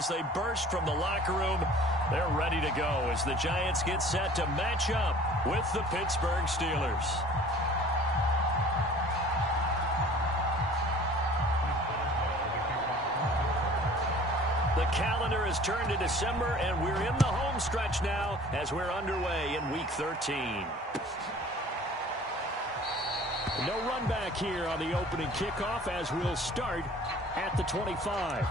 as they burst from the locker room. They're ready to go as the Giants get set to match up with the Pittsburgh Steelers. The calendar has turned to December, and we're in the home stretch now as we're underway in Week 13. No run back here on the opening kickoff as we'll start at the 25.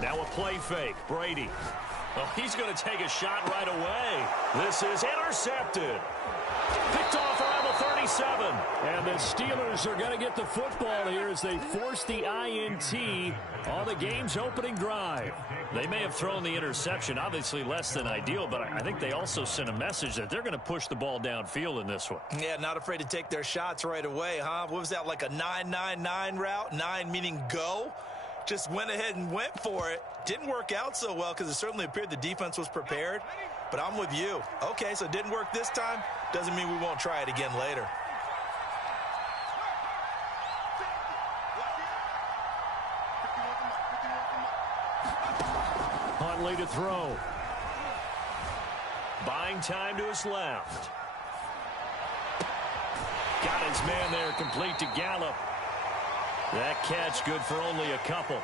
Now a play fake. Brady. Oh, he's going to take a shot right away. This is intercepted. Picked off around the 37. And the Steelers are going to get the football here as they force the INT on the game's opening drive. They may have thrown the interception, obviously less than ideal, but I think they also sent a message that they're going to push the ball downfield in this one. Yeah, not afraid to take their shots right away, huh? What was that, like a 9-9-9 route? 9 meaning go? Just went ahead and went for it. Didn't work out so well because it certainly appeared the defense was prepared. But I'm with you. Okay, so it didn't work this time. Doesn't mean we won't try it again later. Huntley to throw. Buying time to his left. Got his man there, complete to Gallup. That catch good for only a couple.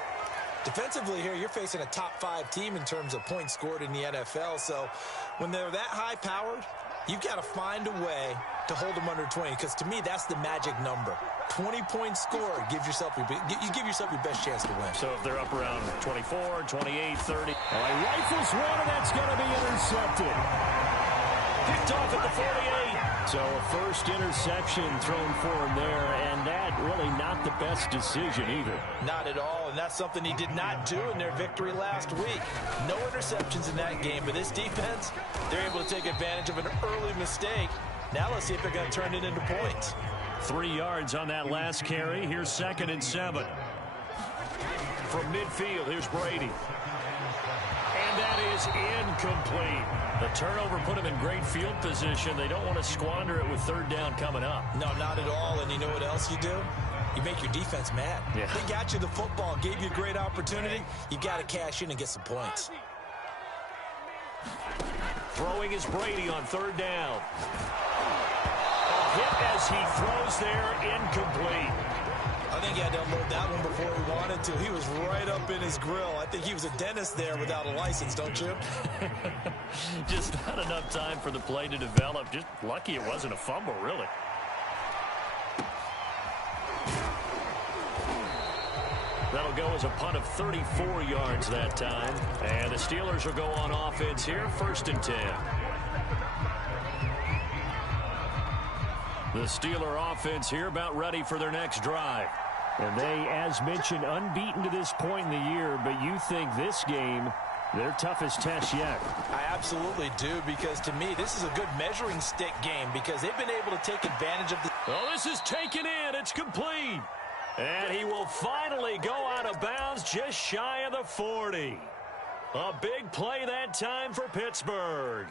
Defensively here, you're facing a top-5 team in terms of points scored in the NFL. So when they're that high-powered, you've got to find a way to hold them under 20. Because to me, that's the magic number. 20 points scored gives yourself you give yourself your best chance to win. So if they're up around 24, 28, 30. Rifles one, and that's going to be intercepted. Picked off at the 48. So a first interception thrown for him there, and that really not the best decision either. Not at all, and that's something he did not do in their victory last week. No interceptions in that game, but this defense, they're able to take advantage of an early mistake. Now let's see if they're going to turn it into points. 3 yards on that last carry. Here's 2nd and 7. From midfield, here's Brady. And that is incomplete. The turnover put him in great field position. They don't want to squander it with 3rd down coming up. No, not at all. And you know what else you do? You make your defense mad. Yeah. They got you the football, gave you a great opportunity. You've got to cash in and get some points. Throwing is Brady on 3rd down. A hit as he throws there, incomplete. I think he had to unload that one before he wanted to. He was right up in his grill. I think he was a dentist there without a license, don't you? Just not enough time for the play to develop. Just lucky it wasn't a fumble, really. That'll go as a punt of 34 yards that time. And the Steelers will go on offense here, 1st and 10. The Steeler offense here about ready for their next drive. And they, as mentioned, unbeaten to this point in the year, but you think this game, their toughest test yet. I absolutely do, because to me, this is a good measuring stick game because they've been able to take advantage of the... Oh, this is taken in. It's complete. And he will finally go out of bounds just shy of the 40. A big play that time for Pittsburgh.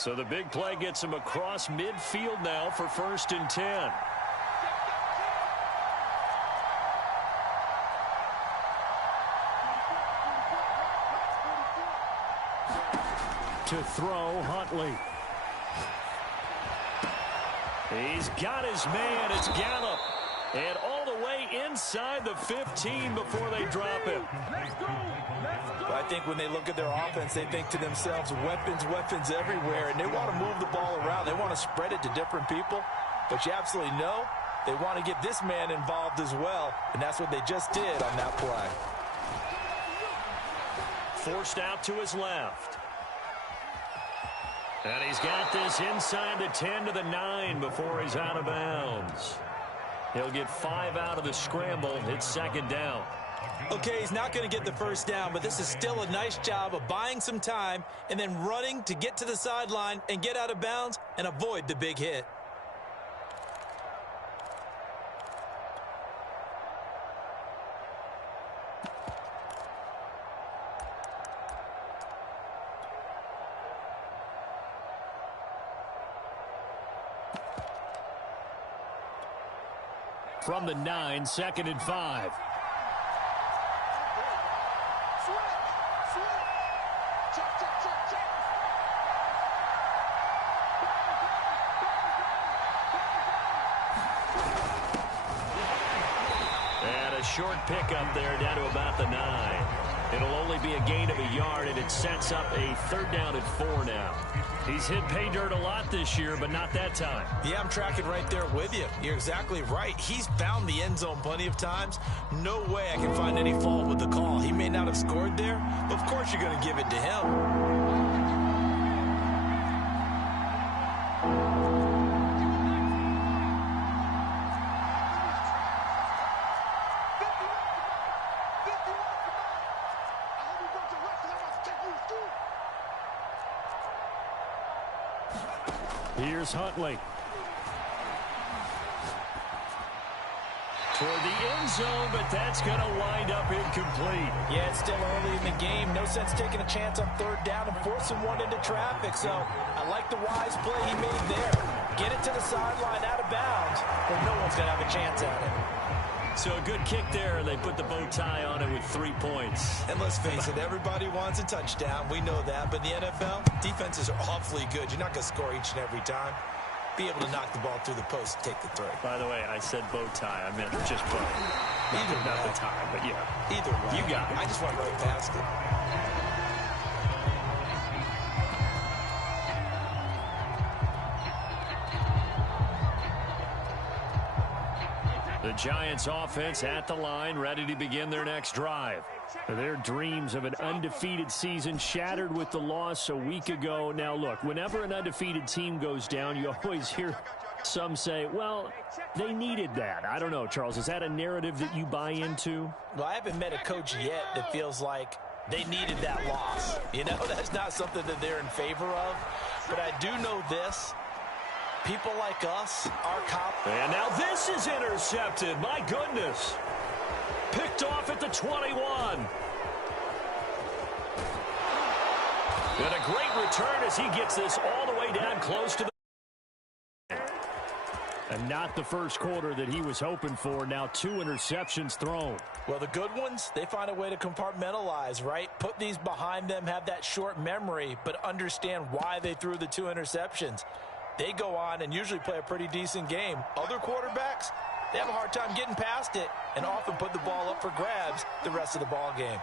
So the big play gets him across midfield now for 1st and 10. To throw, Huntley. He's got his man. It's Gotw. And all the way inside the 15 before they drop him. Well, I think when they look at their offense, they think to themselves, weapons, weapons everywhere, and they want to move the ball around. They want to spread it to different people. But you absolutely know they want to get this man involved as well, and that's what they just did on that play. Forced out to his left. And he's got this inside the 10 to the 9 before he's out of bounds. He'll get 5 out of the scramble. It's 2nd down. Okay, he's not going to get the first down, but this is still a nice job of buying some time and then running to get to the sideline and get out of bounds and avoid the big hit. From the 9, 2nd and 5. And a short pickup there down to about the 9. It'll only be a gain of a yard, and it sets up a 3rd down and 4 now. He's hit pay dirt a lot this year, but not that time. Yeah, I'm tracking right there with you. You're exactly right. He's found the end zone plenty of times. No way I can find any fault with the call. He may not have scored there, but of course you're going to give it to him. Here's Huntley. Toward the end zone, but that's going to wind up incomplete. Yeah, it's still early in the game. No sense taking a chance on 3rd down and forcing one into traffic. So I like the wise play he made there. Get it to the sideline out of bounds, or no one's going to have a chance at it. So a good kick there. They put the bow tie on it with 3 points. And let's face it, everybody wants a touchdown. We know that. But in the NFL, defenses are awfully good. You're not going to score each and every time. Be able to knock the ball through the post and take the throw. By the way, I said bow tie. I meant just bow. Not the tie, but yeah. Either way. You got it. I just went right past it. The Giants offense at the line, ready to begin their next drive. Their dreams of an undefeated season shattered with the loss a week ago. Now, look, whenever an undefeated team goes down, you always hear some say, well, they needed that. I don't know, Charles. Is that a narrative that you buy into? Well, I haven't met a coach yet that feels like they needed that loss. You know, that's not something that they're in favor of. But I do know this. People like us, our cop. And now this is intercepted. My goodness. Picked off at the 21. And a great return as he gets this all the way down close to the... And not the first quarter that he was hoping for. Now 2 interceptions thrown. Well, the good ones, they find a way to compartmentalize, right? Put these behind them, have that short memory, but understand why they threw the 2 interceptions. They go on and usually play a pretty decent game. Other quarterbacks, they have a hard time getting past it and often put the ball up for grabs the rest of the ball game.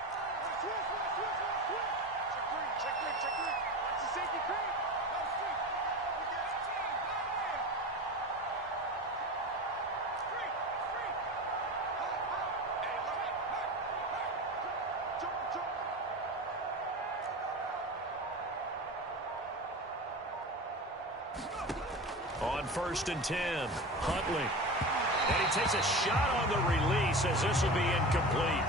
On 1st and 10, Huntley. And he takes a shot on the release as this will be incomplete.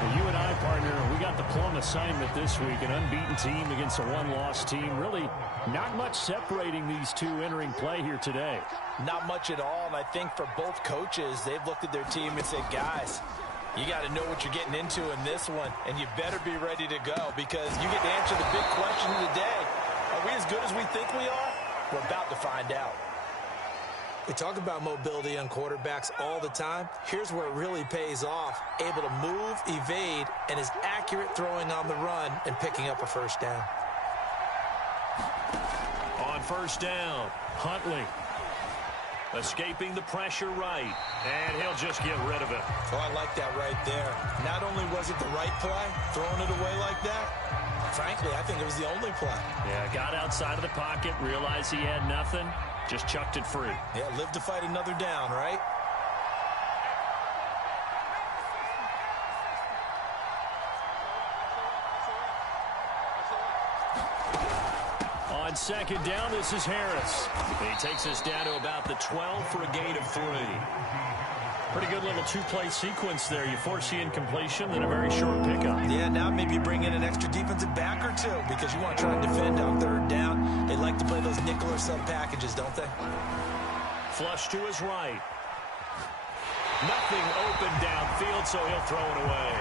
Well, you and I, partner, we got the plum assignment this week. An unbeaten team against a one-loss team. Really not much separating these two entering play here today. Not much at all, and I think for both coaches, they've looked at their team and said, guys, you got to know what you're getting into in this one, and you better be ready to go because you get to answer the big question of the day. Are Are we as good as we think we are? We're about to find out. We talk about mobility on quarterbacks all the time. Here's where it really pays off. Able to move, evade, and is accurate throwing on the run and picking up a first down. On first down, Huntley. Escaping the pressure right. And he'll just get rid of it. Oh, I like that right there. Not only was it the right play, throwing it away like that, frankly, I think it was the only play. Yeah, got outside of the pocket, realized he had nothing, just chucked it free. Yeah, live to fight another down, right? On second down, this is Harris. He takes us down to about the 12 for a gain of 3. Pretty good little two-play sequence there. You force the incompletion, then a very short pickup. Yeah, now maybe you bring in an extra defensive back or two because you want to try and defend on third down. They like to play those nickel or sub packages, don't they? Flush to his right. Nothing open downfield, so he'll throw it away.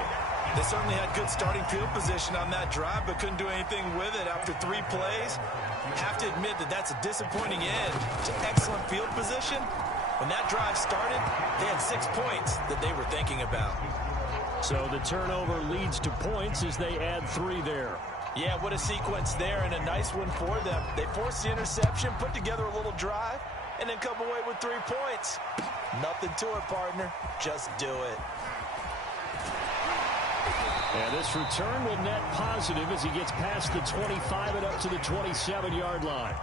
They certainly had good starting field position on that drive, but couldn't do anything with it after 3 plays. Have to admit that that's a disappointing end to excellent field position. When that drive started, they had 6 points that they were thinking about. So the turnover leads to points as they add 3 there. Yeah, what a sequence there, and a nice one for them. They forced the interception, put together a little drive, and then come away with 3 points. Nothing to it, partner. Just do it. And this return will net positive as he gets past the 25 and up to the 27-yard line.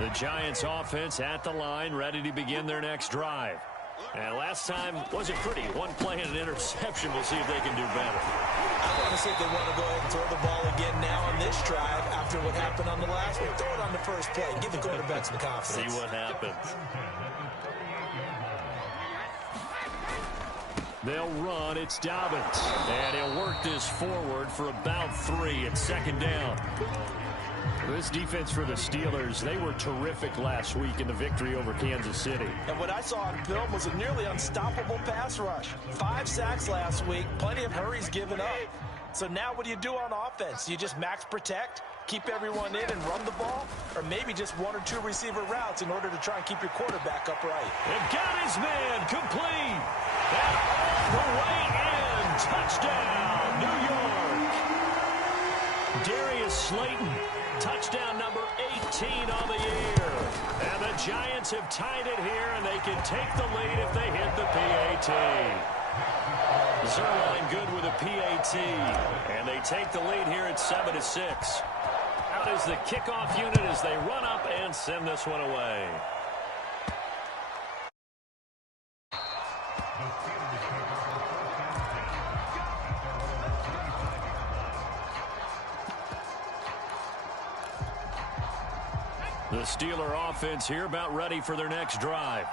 The Giants offense at the line, ready to begin their next drive. And last time wasn't pretty. 1 play and an interception. We'll see if they can do better. I want to see if they want to go ahead and throw the ball again now on this drive after what happened on the last one. Throw it on the first play. Give the quarterback some confidence. See what happens. They'll run. It's Dobbins. And he'll work this forward for about 3 at second down. This defense for the Steelers, they were terrific last week in the victory over Kansas City. And what I saw on film was a nearly unstoppable pass rush. 5 sacks last week, plenty of hurries given up. So now what do you do on offense? You just max protect, keep everyone in and run the ball? Or maybe just 1 or 2 receiver routes in order to try and keep your quarterback upright? And got his man complete. And all the way in. Touchdown, New York. Darius Slayton. Touchdown number 18 on the year. And the Giants have tied it here, and they can take the lead if they hit the PAT. Zerline good with a PAT. And they take the lead here at 7-6. Out is the kickoff unit as they run up and send this one away. The Steeler offense here about ready for their next drive.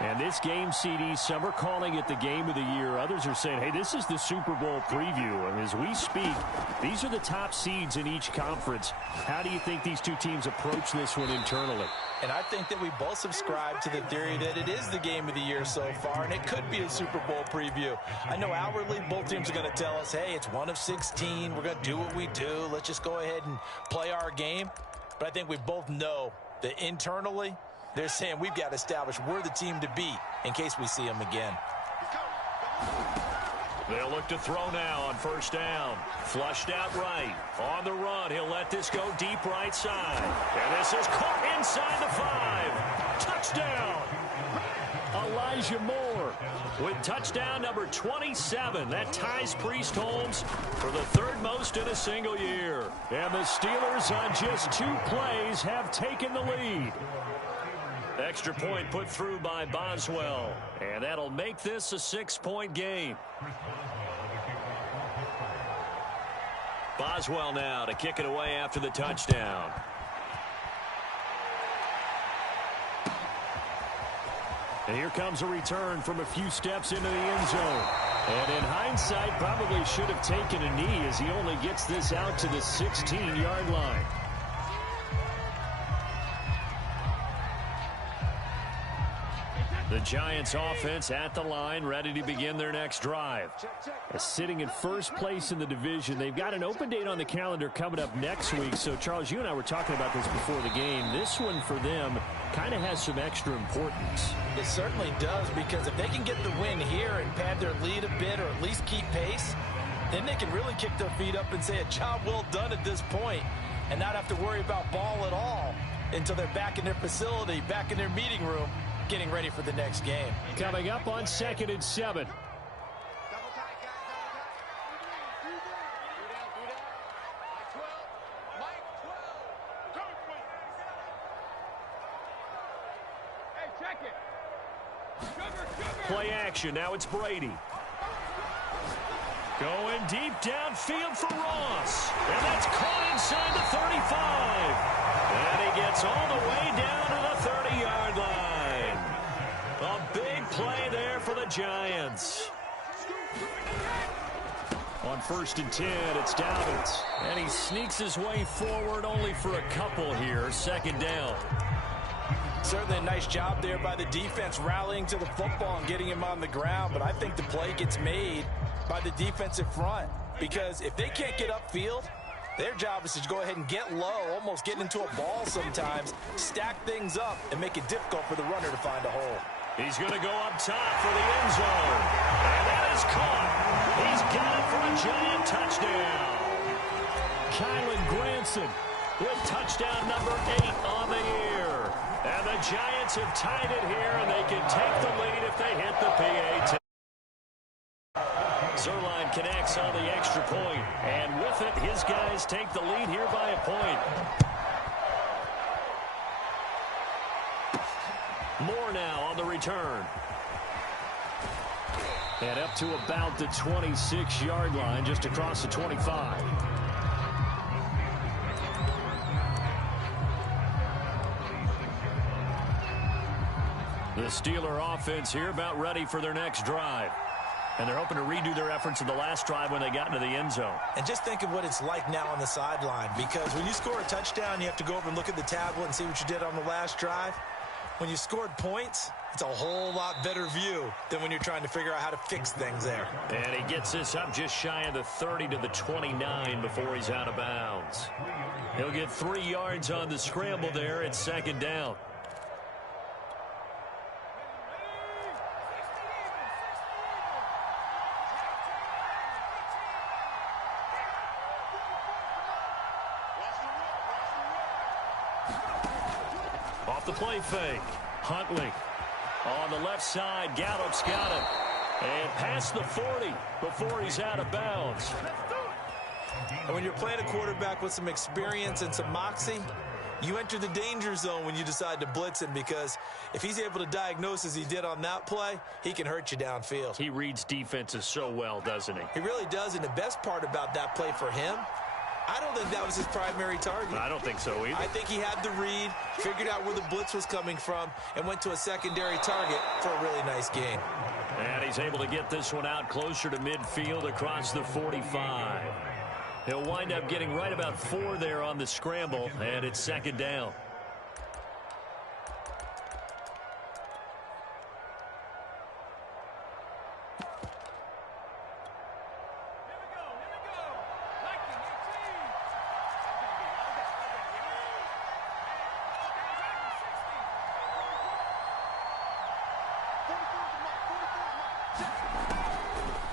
And this game, CD, some are calling it the game of the year. Others are saying, hey, this is the Super Bowl preview. And as we speak, these are the top seeds in each conference. How do you think these two teams approach this one internally? And I think that we both subscribe to the theory that it is the game of the year so far, and it could be a Super Bowl preview. I know outwardly both teams are going to tell us, hey, it's 1 of 16. We're going to do what we do. Let's just go ahead and play our game. But I think we both know that internally, they're saying we've got to establish we're the team to beat in case we see them again. They'll look to throw now on first down. Flushed out right. On the run, he'll let this go deep right side. And this is caught inside the 5. Touchdown! Elijah Moore with touchdown number 27. That ties Priest Holmes for the 3rd most in a single year. And the Steelers on just 2 plays have taken the lead. Extra point put through by Boswell. And that'll make this a 6-point game. Boswell now to kick it away after the touchdown. And here comes a return from a few steps into the end zone. And in hindsight, probably should have taken a knee as he only gets this out to the 16-yard line. The Giants offense at the line, ready to begin their next drive. Sitting in first place in the division. They've got an open date on the calendar coming up next week. So, Charles, you and I were talking about this before the game. This one for them kind of has some extra importance. It certainly does, because if they can get the win here and pad their lead a bit or at least keep pace, then they can really kick their feet up and say a job well done at this point and not have to worry about ball at all until they're back in their facility, back in their meeting room, getting ready for the next game. Coming up on 2nd and 7. Play action. Now it's Brady. Going deep downfield for Ross. And that's caught inside the 35. And he gets all the way down to the 30-yard line. A big play there for the Giants. On 1st and 10, it's Dobbins. And he sneaks his way forward only for a couple here. 2nd down. Certainly a nice job there by the defense rallying to the football and getting him on the ground. But I think the play gets made by the defensive front, because if they can't get upfield, their job is to go ahead and get low, almost get into a ball sometimes, stack things up, and make it difficult for the runner to find a hole. He's going to go up top for the end zone. And that is caught. He's got it for a Giant touchdown. Kylan Granson with touchdown number 8 on the year. And the Giants have tied it here, and they can take the lead if they hit the PAT. Zerline connects on the extra point, and with it, his guys take the lead here by a point. More now on the return. And up to about the 26-yard line, just across the 25. The Steeler offense here about ready for their next drive. And they're hoping to redo their efforts in the last drive when they got into the end zone. And just think of what it's like now on the sideline, because when you score a touchdown, you have to go over and look at the tablet and see what you did on the last drive. When you scored points, it's a whole lot better view than when you're trying to figure out how to fix things there. And he gets this up just shy of the 30 to the 29 before he's out of bounds. He'll get 3 yards on the scramble there. It's 2nd down. Off the play fake. Huntley on the left side. Gallup's got it. And past the 40 before he's out of bounds. And when you're playing a quarterback with some experience and some moxie, you enter the danger zone when you decide to blitz him, because if he's able to diagnose as he did on that play, he can hurt you downfield. He reads defenses so well, doesn't he? He really does, and the best part about that play for him, I don't think that was his primary target. I don't think so either. I think he had the read, figured out where the blitz was coming from, and went to a secondary target for a really nice gain. And he's able to get this one out closer to midfield across the 45. He'll wind up getting right about 4 there on the scramble, and it's 2nd down.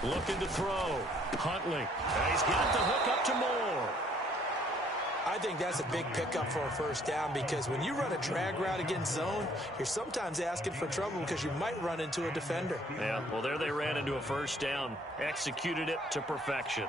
Looking to throw. Huntley. And he's got the hook up to Moore. I think that's a big pickup for a first down, because when you run a drag route against zone, you're sometimes asking for trouble because you might run into a defender. Yeah, well, there they ran into a first down. Executed it to perfection.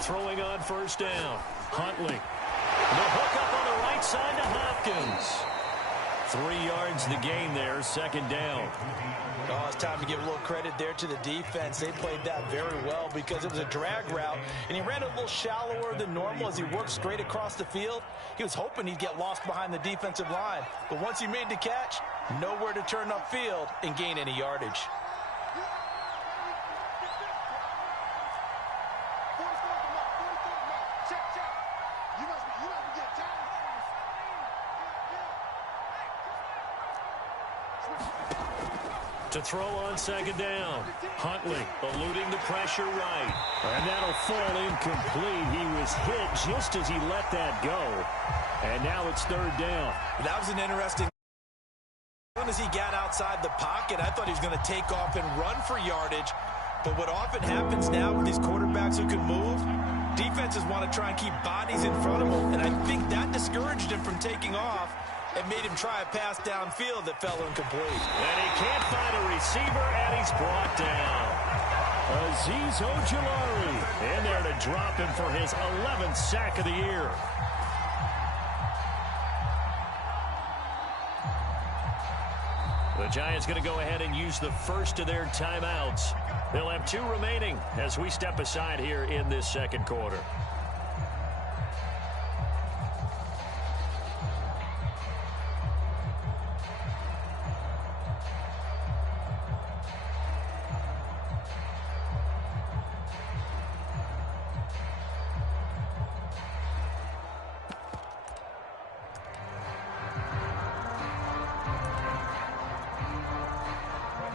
Throwing on first down. Huntley. The hook up on the right side to Hopkins. 3 yards the gain there, 2nd down. Oh, it's time to give a little credit there to the defense. They played that very well, because it was a drag route, and he ran a little shallower than normal as he worked straight across the field. He was hoping he'd get lost behind the defensive line, but once he made the catch, nowhere to turn upfield and gain any yardage. To throw on second down. Huntley eluding the pressure right. And that'll fall incomplete. He was hit just as he let that go. And now it's third down. That was an interesting. As soon as he got outside the pocket, I thought he was going to take off and run for yardage. But what often happens now with these quarterbacks who can move, defenses want to try and keep bodies in front of them. And I think that discouraged him from taking off and made him try a pass downfield that fell incomplete. And he can't find a receiver, and he's brought down. Azeez Ojulari in there to drop him for his 11th sack of the year. The Giants going to go ahead and use the first of their timeouts. They'll have 2 remaining as we step aside here in this second quarter.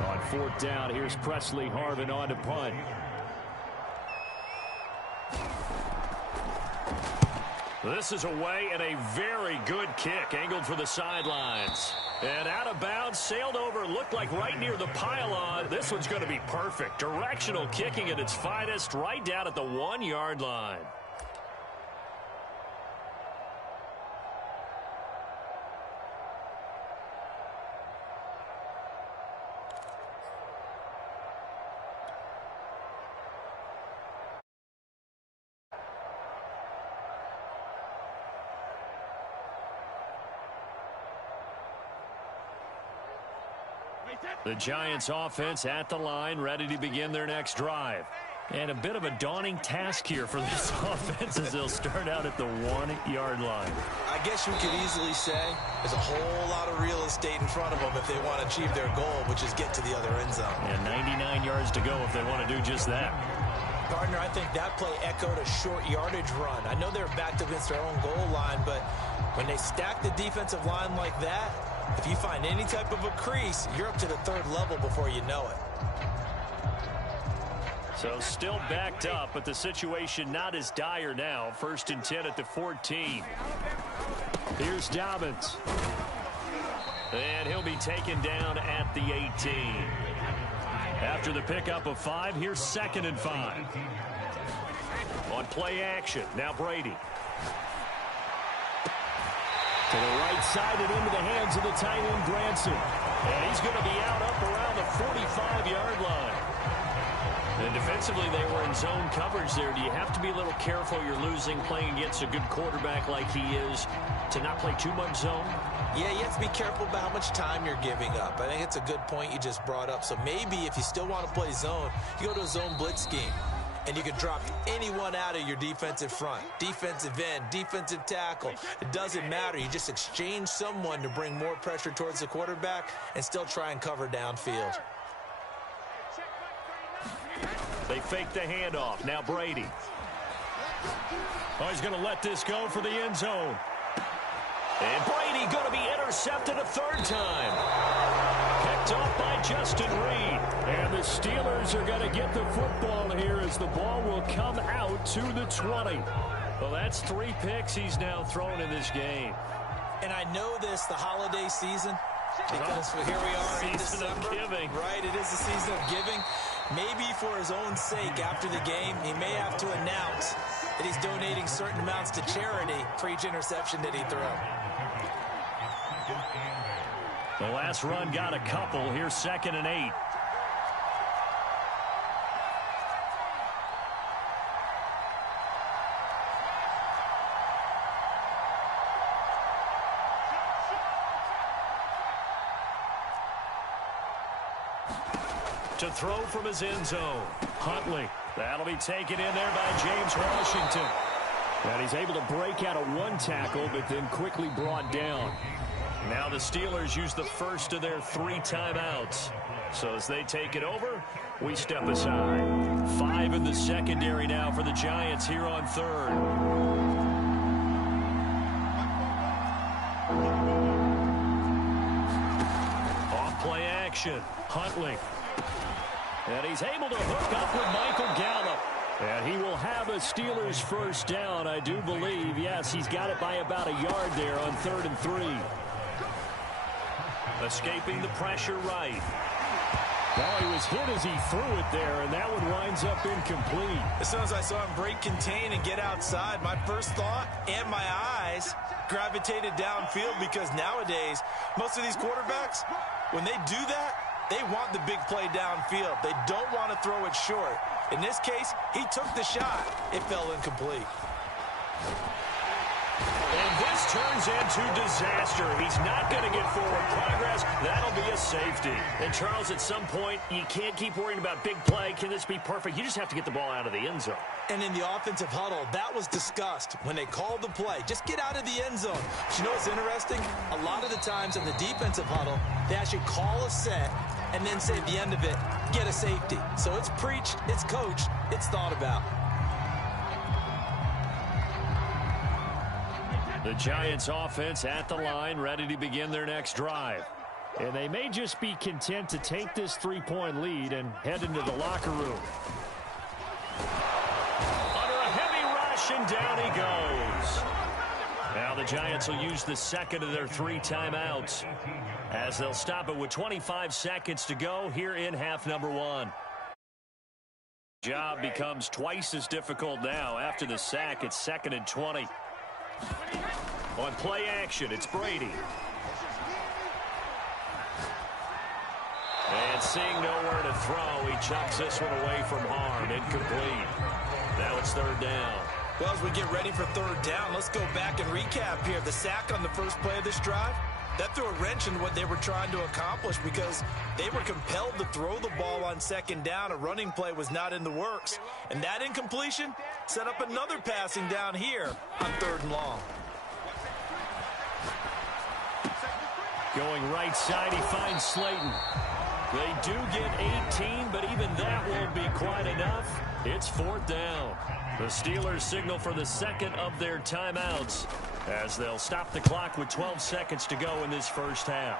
On fourth down, here's Presley Harvin on to punt. This is away and a very good kick angled for the sidelines. And out of bounds, sailed over, looked like right near the pylon. This one's going to be perfect. Directional kicking at its finest, right down at the 1-yard line. The Giants offense at the line, ready to begin their next drive. And a bit of a daunting task here for this offense as they'll start out at the 1-yard line. I guess you could easily say there's a whole lot of real estate in front of them if they want to achieve their goal, which is get to the other end zone. And 99 yards to go if they want to do just that. Gardner, I think that play echoed a short yardage run. I know they're backed against their own goal line, but when they stack the defensive line like that, if you find any type of a crease, you're up to the 3rd level before you know it. So still backed up, but the situation not as dire now. 1st and 10 at the 14. Here's Dobbins. And he'll be taken down at the 18. After the pickup of 5, here's 2nd and 5. On play action, now Brady. To the right side and into the hands of the tight end, Branson. And he's going to be out up around the 45-yard line. And defensively, they were in zone coverage there. Do you have to be a little careful? You're losing playing against a good quarterback like he is to not play too much zone? Yeah, you have to be careful about how much time you're giving up. I think it's a good point you just brought up. So maybe if you still want to play zone, you go to a zone blitz scheme. And you can drop anyone out of your defensive front. Defensive end, defensive tackle. It doesn't matter. You just exchange someone to bring more pressure towards the quarterback and still try and cover downfield. They fake the handoff. Now Brady. Oh, he's going to let this go for the end zone. And Brady going to be intercepted a 3rd time. Picked off by Justin Reed. And the Steelers are going to get the football here as the ball will come out to the 20. Well, that's 3 picks he's now thrown in this game. And I know this, the holiday season, because here we are in December. Season of giving. Right, it is the season of giving. Maybe for his own sake after the game, he may have to announce that he's donating certain amounts to charity for each interception that he threw. The last run got a couple. Here's 2nd and 8. To throw from his end zone. Huntley. That'll be taken in there by James Washington. And he's able to break out of 1 tackle, but then quickly brought down. Now the Steelers use the first of their 3 timeouts. So as they take it over, we step aside. 5 in the secondary now for the Giants here on 3rd. Off play action. action. Huntley. And he's able to hook up with Michael Gallup. And he will have a Steelers first down, I do believe. Yes, he's got it by about a yard there on 3rd and 3. Escaping the pressure right. Well, he was hit as he threw it there, and that one winds up incomplete. As soon as I saw him break contain and get outside, my first thought and my eyes gravitated downfield, because nowadays, most of these quarterbacks, when they do that, they want the big play downfield. They don't want to throw it short. In this case, he took the shot. It fell incomplete. And this turns into disaster. He's not going to get forward progress. That'll be a safety. And, Charles, at some point, you can't keep worrying about big play. Can this be perfect? You just have to get the ball out of the end zone. And in the offensive huddle, that was discussed when they called the play. Just get out of the end zone. But you know what's interesting? A lot of the times in the defensive huddle, they actually call a set and then say at the end of it, get a safety. So it's preached, it's coached, it's thought about. The Giants offense at the line, ready to begin their next drive. And they may just be content to take this 3-point lead and head into the locker room. Under a heavy rush, and down he goes. Now the Giants will use the second of their 3 timeouts, as they'll stop it with 25 seconds to go here in half number 1. Job becomes twice as difficult now after the sack. It's 2nd and 20. On play action, it's Brady. And seeing nowhere to throw, he chucks this one away from harm. Incomplete. Now it's 3rd down. Well, as we get ready for 3rd down, let's go back and recap here. The sack on the first play of this drive, that threw a wrench in what they were trying to accomplish, because they were compelled to throw the ball on 2nd down. A running play was not in the works. And that incompletion set up another passing down here on 3rd and long. Going right side, he finds Slayton. They do get 18, but even that won't be quite enough. It's 4th down. The Steelers signal for the second of their timeouts, as they'll stop the clock with 12 seconds to go in this first half.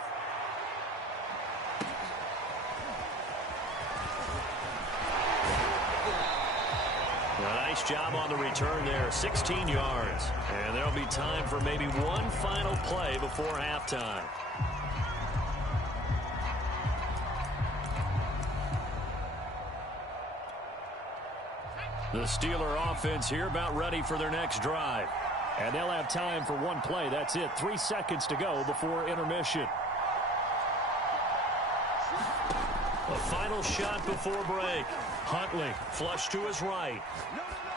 Nice job on the return there, 16 yards. And there'll be time for maybe one final play before halftime. The Steeler offense here about ready for their next drive. And they'll have time for one play. That's it. 3 seconds to go before intermission. A final shot before break. Huntley, flush to his right.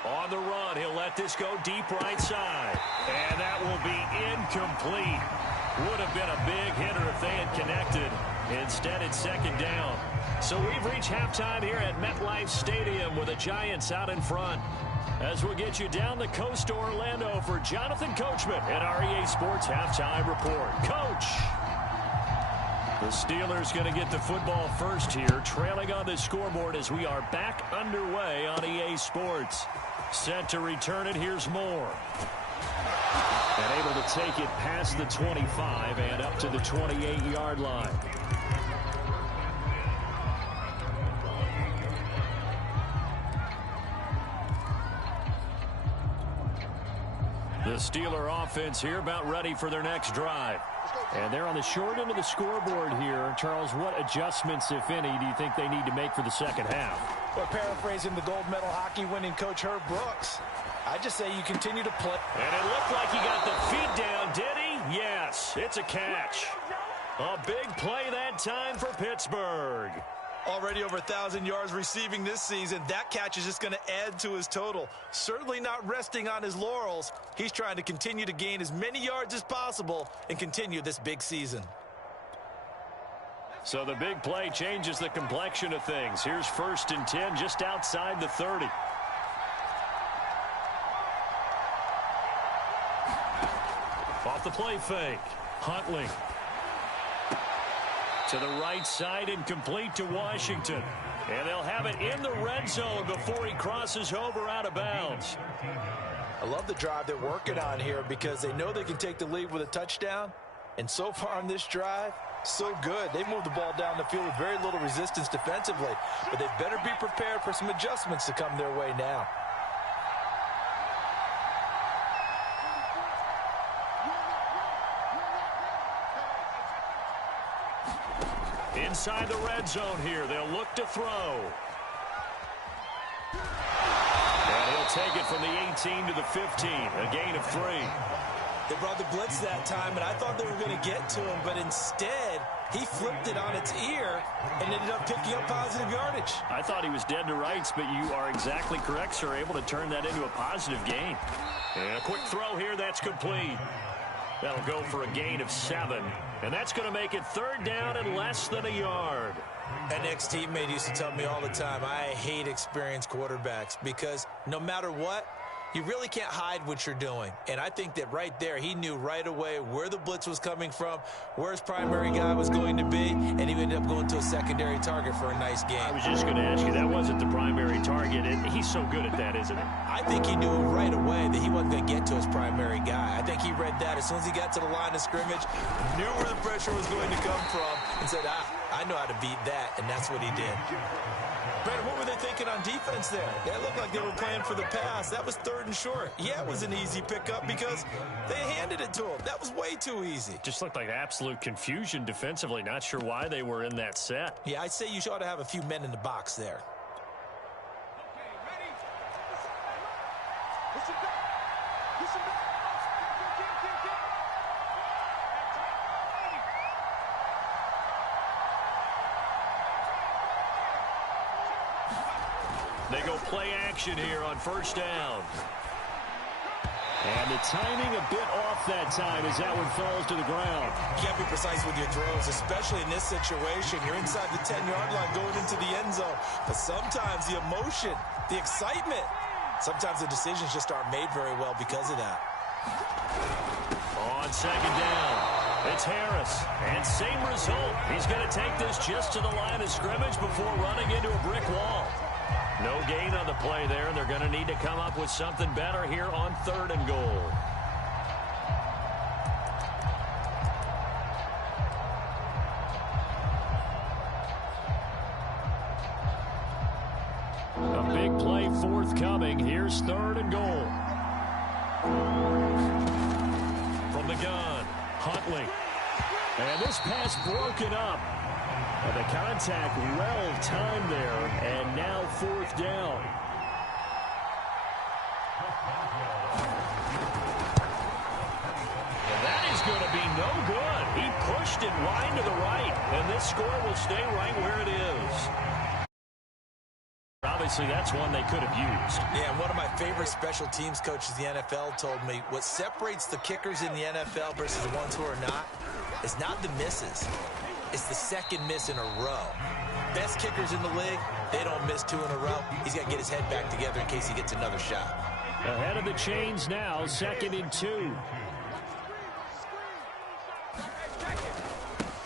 On the run, he'll let this go deep right side. And that will be incomplete. Would have been a big hitter if they had connected. Instead, it's 2nd down. So we've reached halftime here at MetLife Stadium with the Giants out in front. As we'll get you down the coast to Orlando for Jonathan Coachman at our EA Sports Halftime Report. Coach! The Steelers going to get the football first here, trailing on the scoreboard as we are back underway on EA Sports. Set to return it, here's Moore. And able to take it past the 25 and up to the 28-yard line. The Steeler offense here about ready for their next drive. And they're on the short end of the scoreboard here. Charles, what adjustments, if any, do you think they need to make for the second half? Well, paraphrasing the gold medal hockey winning coach Herb Brooks, I just say you continue to play. And it looked like he got the feet down, did he? Yes, it's a catch. A big play that time for Pittsburgh. Already over 1,000 yards receiving this season. That catch is just going to add to his total. Certainly not resting on his laurels. He's trying to continue to gain as many yards as possible and continue this big season. So the big play changes the complexion of things. Here's 1st and 10 just outside the 30. Off the play fake. Huntley. To the right side and complete to Washington. And they'll have it in the red zone before he crosses over out of bounds. I love the drive they're working on here because they know they can take the lead with a touchdown. And so far on this drive, So good. They moved the ball down the field with very little resistance defensively, but they better be prepared for some adjustments to come their way now. Inside the red zone here, they'll look to throw. And he'll take it from the 18 to the 15, a gain of 3. They brought the blitz that time, and I thought they were going to get to him, but instead, he flipped it on its ear and ended up picking up positive yardage. I thought he was dead to rights, but you are exactly correct, sir. Able to turn that into a positive gain. And a quick throw here, that's complete. That'll go for a gain of 7. And that's going to make it 3rd down and less than a yard. An ex-teammate used to tell me all the time, I hate experienced quarterbacks because no matter what, you really can't hide what you're doing. And I think that right there, he knew right away where the blitz was coming from, where his primary guy was going to be, and he ended up going to a secondary target for a nice game. I was just going to ask you, that wasn't the primary target. He's so good at that, isn't he? I think he knew right away that he wasn't going to get to his primary guy. I think he read that as soon as he got to the line of scrimmage, knew where the pressure was going to come from, and said, I know how to beat that, and that's what he did. Brandon, what were they thinking on defense there? They looked like they were playing for the pass. That was 3rd and short. Yeah, it was an easy pickup because they handed it to him. That was way too easy. Just looked like absolute confusion defensively. Not sure why they were in that set. Yeah, I'd say you ought to have a few men in the box there. They go play action here on 1st down. And the timing a bit off that time as that one falls to the ground. You can't be precise with your throws, especially in this situation. You're inside the 10-yard line going into the end zone. But sometimes the emotion, the excitement, sometimes the decisions just aren't made very well because of that. On 2nd down, it's Harris. And same result. He's going to take this just to the line of scrimmage before running into a brick wall. No gain on the play there, and they're going to need to come up with something better here on 3rd and goal. A big play forthcoming. Here's 3rd and goal. From the gun, Huntley. And this pass broken up. And the contact well timed there, and now 4th down. And that is going to be no good. He pushed it wide to the right, and this score will stay right where it is. Obviously, that's one they could have used. Yeah, and one of my favorite special teams coaches in the NFL told me what separates the kickers in the NFL versus the ones who are not is not the misses. It's the 2nd miss in a row. Best kickers in the league, they don't miss 2 in a row. He's got to get his head back together in case he gets another shot. Ahead of the chains now, 2nd and 2.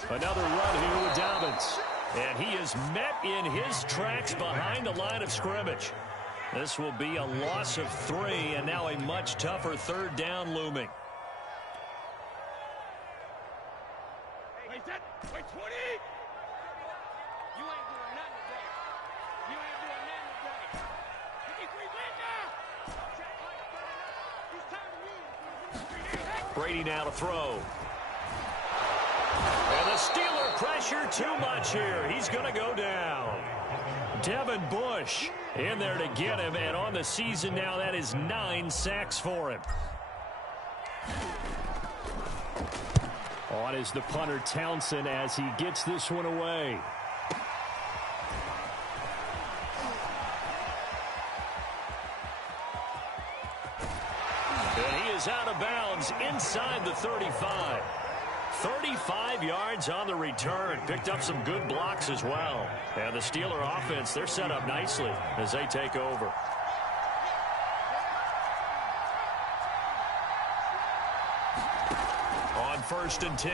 Another run here with Dobbins. And he is met in his tracks behind the line of scrimmage. This will be a loss of 3, and now a much tougher 3rd down looming. Wait, 20! You ain't doing nothing today. You ain't doing nothing today. If we win now, Brady now to throw. And the Steeler pressure too much here. He's going to go down. Devin Bush in there to get him, and on the season now, that is 9 sacks for him. On is the punter Townsend as he gets this one away. And he is out of bounds inside the 35. 35 yards on the return. Picked up some good blocks as well. And the Steeler offense, they're set up nicely as they take over. On 1st and 10.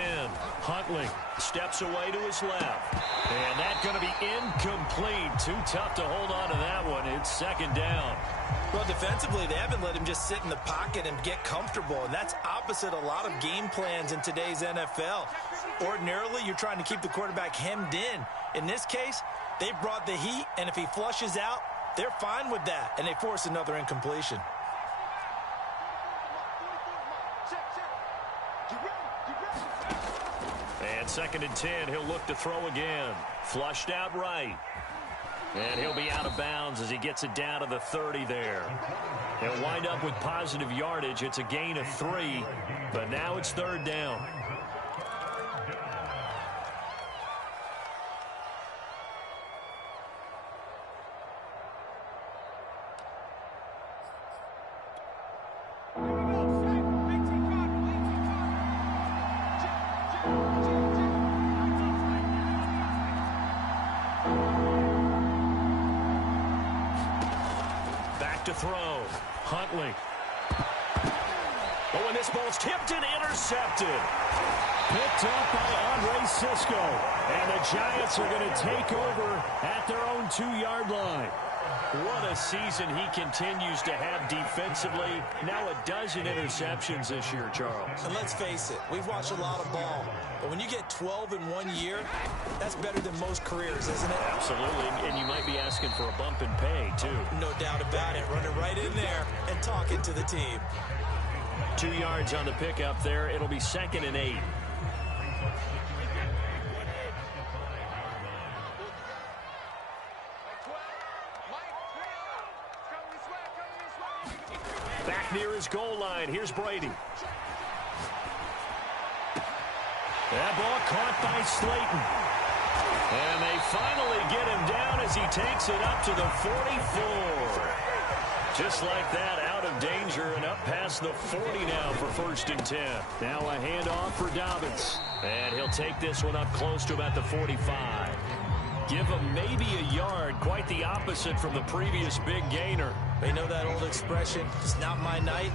Huntley steps away to his left. And that's going to be incomplete. Too tough to hold on to that one. It's 2nd down. Well, defensively, they haven't let him just sit in the pocket and get comfortable, and that's opposite a lot of game plans in today's NFL. Ordinarily, you're trying to keep the quarterback hemmed in. In this case, they brought the heat, and if he flushes out, they're fine with that, and they force another incompletion. And 2nd and 10, he'll look to throw again. Flushed out right. And he'll be out of bounds as he gets it down to the 30 there. He'll wind up with positive yardage. It's a gain of 3, but now it's 3rd down. To throw. Huntley. Oh, and this ball's tipped and intercepted. Picked up by Andre Cisco. And the Giants are going to take over at their own 2-yard line. What a season he continues to have defensively. Now a dozen interceptions this year, Charles. And let's face it, we've watched a lot of ball. But when you get 12 in 1 year, that's better than most careers, isn't it? Absolutely, and you might be asking for a bump in pay, too. No doubt about it. Running right in there and talking to the team. 2 yards on the pickup there. It'll be 2nd and 8. Back near his goal line. Here's Brady. That ball caught by Slayton. And they finally get him down as he takes it up to the 44. Just like that, out of danger and up past the 40 now for 1st and 10. Now a handoff for Dobbins. And he'll take this one up close to about the 45. Give him maybe a yard, quite the opposite from the previous big gainer. They know that old expression, it's not my night.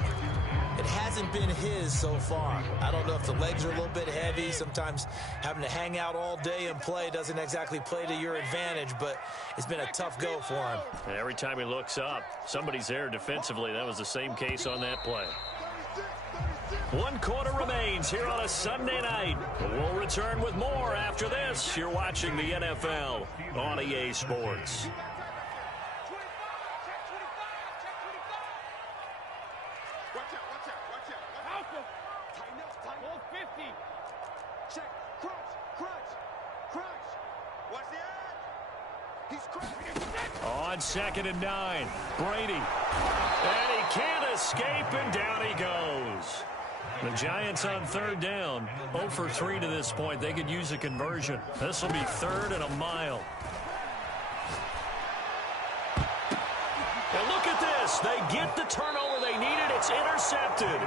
It hasn't been his so far. I don't know if the legs are a little bit heavy. Sometimes having to hang out all day and play doesn't exactly play to your advantage, but it's been a tough go for him. And every time he looks up, somebody's there defensively. That was the same case on that play. 1 quarter remains here on a Sunday night. We'll return with more after this. You're watching the NFL on EA Sports. On 2nd and 9, Brady. And he can't escape, and down he goes. The Giants on 3rd down, 0 for 3 to this point. They could use a conversion. This will be 3rd and a mile. And look at this. They get the turnover they needed. It's intercepted.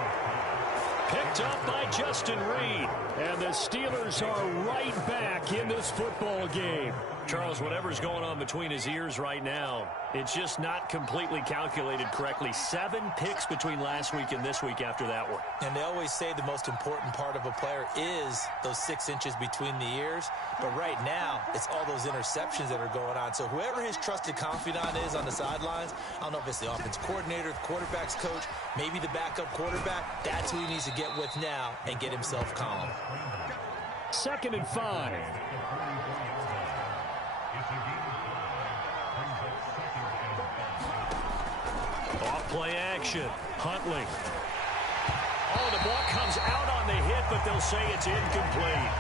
Picked up by Justin Reed. And the Steelers are right back in this football game. Charles, whatever's going on between his ears right now, it's just not completely calculated correctly. 7 picks between last week and this week after that one. And they always say the most important part of a player is those 6 inches between the ears. But right now, it's all those interceptions that are going on. So whoever his trusted confidant is on the sidelines, I don't know if it's the offense coordinator, the quarterback's coach, maybe the backup quarterback, that's who he needs to get with now and get himself calm. 2nd and 5. Off play action. Huntley. Oh, the ball comes out on the hit, but they'll say it's incomplete.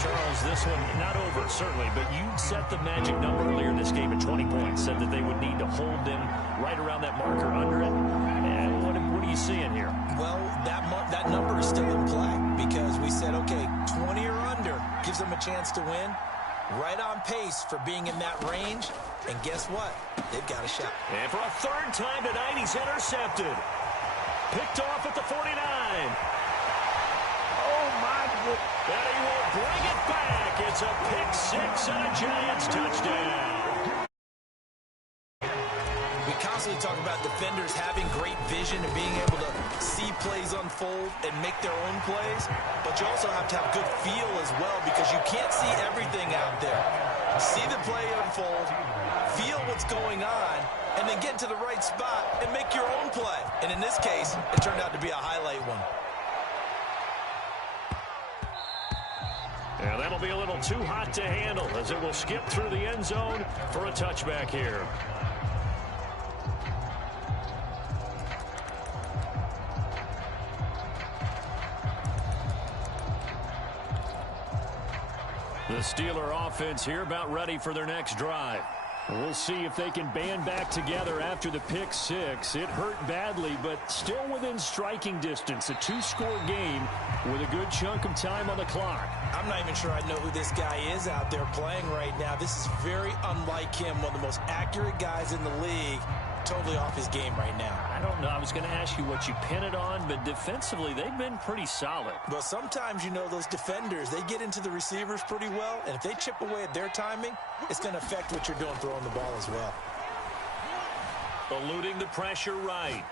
Charles, this one not over, certainly, but you set the magic number earlier in this game at 20 points. Said that they would need to hold them right around that marker under it. And what are you seeing here? Well, that number is still in play because we said, okay, 20 or under gives them a chance to win. Right on pace for being in that range. And guess what? They've got a shot. And for a 3rd time tonight, he's intercepted. Picked off at the 49. Oh, my God. And he will bring it back. It's a pick 6 and a Giants touchdown. We constantly talk about defenders having great vision and being able to see plays unfold and make their own plays, but you also have to have good feel as well because you can't see everything out there. See the play unfold, feel what's going on, and then get to the right spot and make your own play. And in this case, it turned out to be a highlight one. Yeah, that'll be a little too hot to handle as it will skip through the end zone for a touchback here. The Steeler offense here about ready for their next drive. We'll see if they can band back together after the pick six. It hurt badly, but still within striking distance. A two-score game with a good chunk of time on the clock. I'm not even sure I know who this guy is out there playing right now. This is very unlike him, one of the most accurate guys in the league. Totally off his game right now. I don't know. I was going to ask you what you pin it on, but defensively, they've been pretty solid. But sometimes, you know, those defenders, they get into the receivers pretty well, and if they chip away at their timing, it's going to affect what you're doing throwing the ball as well. Eluding the pressure right.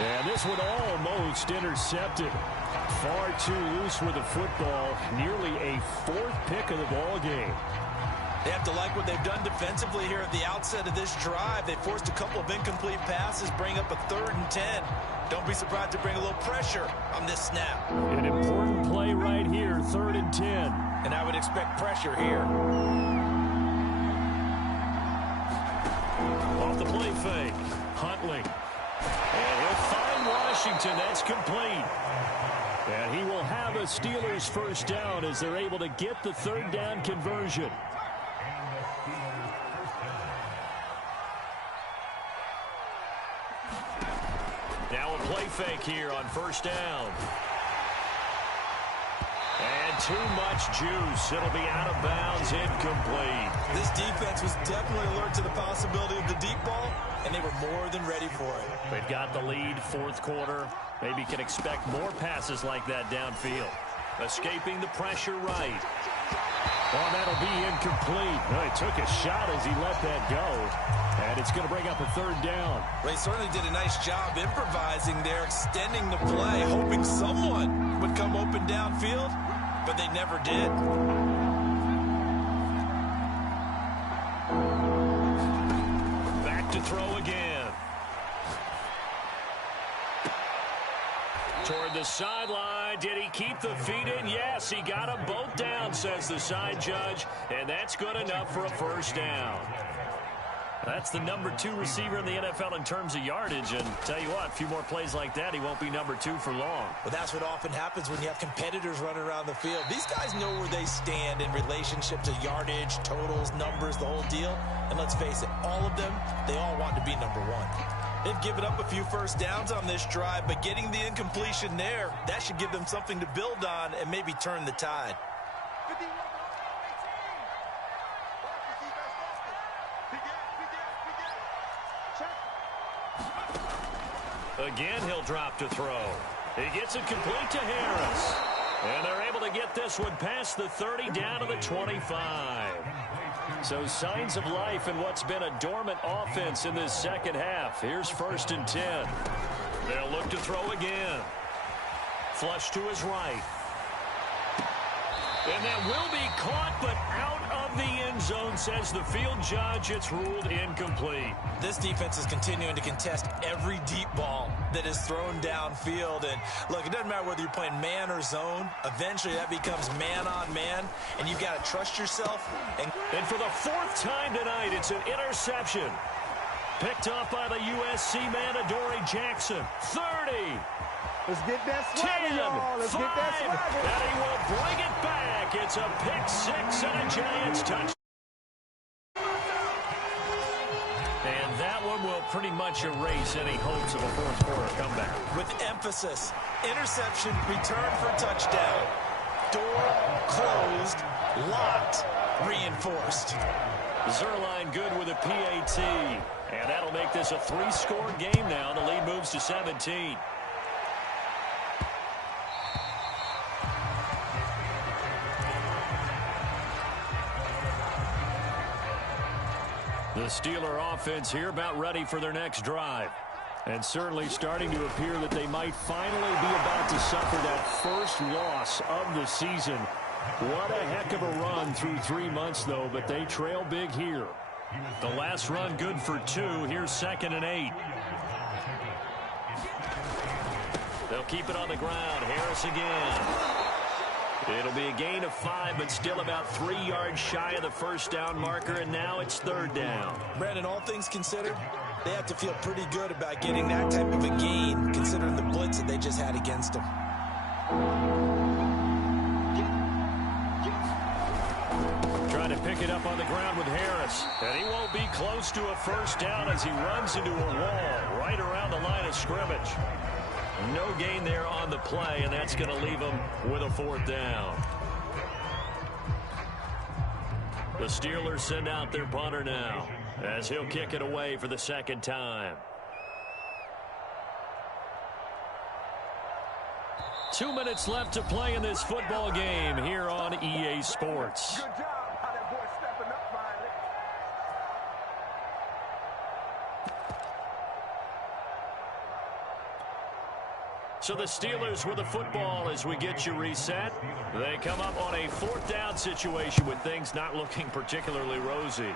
And this one almost intercepted. Far too loose with the football. Nearly a fourth pick of the ball game. They have to like what they've done defensively here at the outset of this drive. They forced a couple of incomplete passes, bring up a 3rd and 10. Don't be surprised to bring a little pressure on this snap. An important play right here, 3rd and 10. And I would expect pressure here. Off the play fake, Huntley. And he'll find Washington. That's complete. And he will have a Steelers first down as they're able to get the 3rd down conversion. Now a play fake here on first down. And too much juice. It'll be out of bounds, incomplete. This defense was definitely alert to the possibility of the deep ball, and they were more than ready for it. They've got the lead, 4th quarter. Maybe can expect more passes like that downfield. Escaping the pressure right. Oh, that'll be incomplete. Well, he took a shot as he let that go. And it's going to bring up a 3rd down. They certainly did a nice job improvising there, extending the play, hoping someone would come open downfield, but they never did. Back to throw again. Toward the sideline. Did he keep the feet in? Yes, he got them both down, says the side judge. And that's good enough for a first down. That's the number 2 receiver in the NFL in terms of yardage. And tell you what, a few more plays like that, he won't be number 2 for long. Well, that's what often happens when you have competitors running around the field. These guys know where they stand in relationship to yardage, totals, numbers, the whole deal. And let's face it, all of them, they all want to be number 1. They've given up a few first downs on this drive, but getting the incompletion there, that should give them something to build on and maybe turn the tide. Again, he'll drop to throw. He gets it complete to Harris. And they're able to get this one past the 30 down to the 25. So signs of life in what's been a dormant offense in this second half. Here's 1st and 10. They'll look to throw again. Flush to his right. And that will be caught, but out of the end zone, says the field judge. It's ruled incomplete. This defense is continuing to contest every deep ball that is thrown downfield. And look, it doesn't matter whether you're playing man or zone. Eventually, that becomes man on man, and you've got to trust yourself. And for the 4th time tonight, it's an interception. Picked up by the USC man, Adoree Jackson. 30. Let's get that swagger, y'all. Let's get that swagger. And he will bring it back. It's a pick 6 and a Giants touchdown. And that one will pretty much erase any hopes of a 4th quarter comeback. With emphasis, interception, return for touchdown. Door closed, locked, reinforced. Zerline good with a PAT. And that'll make this a 3-score game now. The lead moves to 17. The Steeler offense here about ready for their next drive. And certainly starting to appear that they might finally be about to suffer that first loss of the season. What a heck of a run through 3 months, though, but they trail big here. The last run good for 2. Here's 2nd and 8. They'll keep it on the ground. Harris again. It'll be a gain of 5, but still about 3 yards shy of the first down marker, and now it's 3rd down. Brandon, all things considered, they have to feel pretty good about getting that type of a gain, considering the blitz that they just had against them. Trying to pick it up on the ground with Harris, and he won't be close to a first down as he runs into a wall right around the line of scrimmage. No gain there on the play, and that's going to leave him with a 4th down. The Steelers send out their punter now as he'll kick it away for the 2nd time. 2 minutes left to play in this football game here on EA Sports. Good job. How that boy stepping up finally. So the Steelers with the football as we get you reset. They come up on a 4th down situation with things not looking particularly rosy.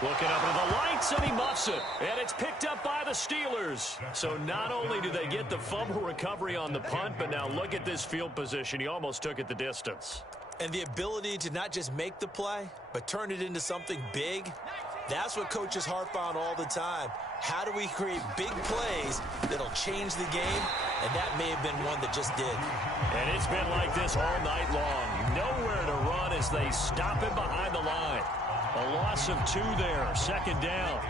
Looking up into the lights, and he muffs it. And it's picked up by the Steelers. So not only do they get the fumble recovery on the punt, but now look at this field position. He almost took it the distance. And the ability to not just make the play, but turn it into something big, that's what coaches harp on all the time. How do we create big plays that'll change the game? And that may have been one that just did. And it's been like this all night long. Nowhere to run as they stop him behind the line. A loss of 2 there, 2nd down.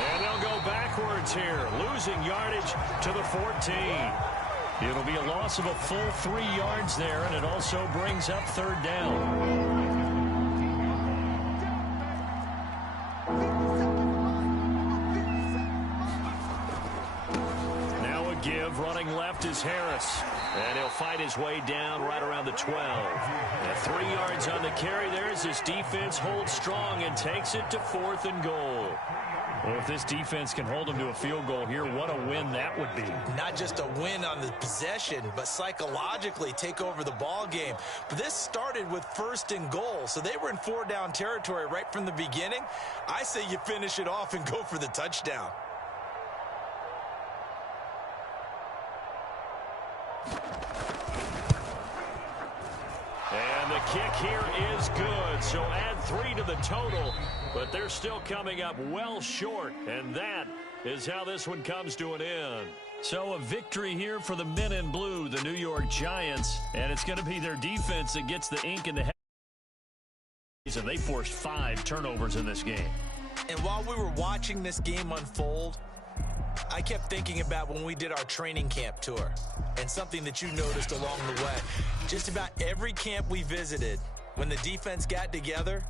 And they'll go backwards here, losing yardage to the 14. It'll be a loss of a full 3 yards there, and it also brings up 3rd down. Running left is Harris, and he'll fight his way down right around the 12. And 3 yards on the carry there as this defense holds strong and takes it to 4th and goal. Well, if this defense can hold them to a field goal here, what a win that would be. Not just a win on the possession, but psychologically take over the ball game. But this started with 1st and goal, so they were in 4-down territory right from the beginning. I say you finish it off and go for the touchdown. And the kick here is good, so add 3 to the total, but they're still coming up well short, and that is how this one comes to an end. So a victory here for the men in blue, the New York Giants, and it's going to be their defense that gets the ink in the head. And they forced 5 turnovers in this game. And while we were watching this game unfold, I kept thinking about when we did our training camp tour and something that you noticed along the way. Just about every camp we visited, when the defense got together,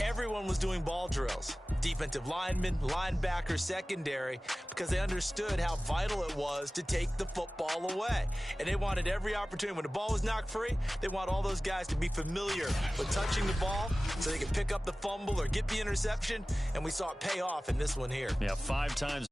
everyone was doing ball drills. Defensive linemen, linebackers, secondary, because they understood how vital it was to take the football away. And they wanted every opportunity. When the ball was knocked free, they want all those guys to be familiar with touching the ball so they could pick up the fumble or get the interception. And we saw it pay off in this one here. Yeah, 5 times.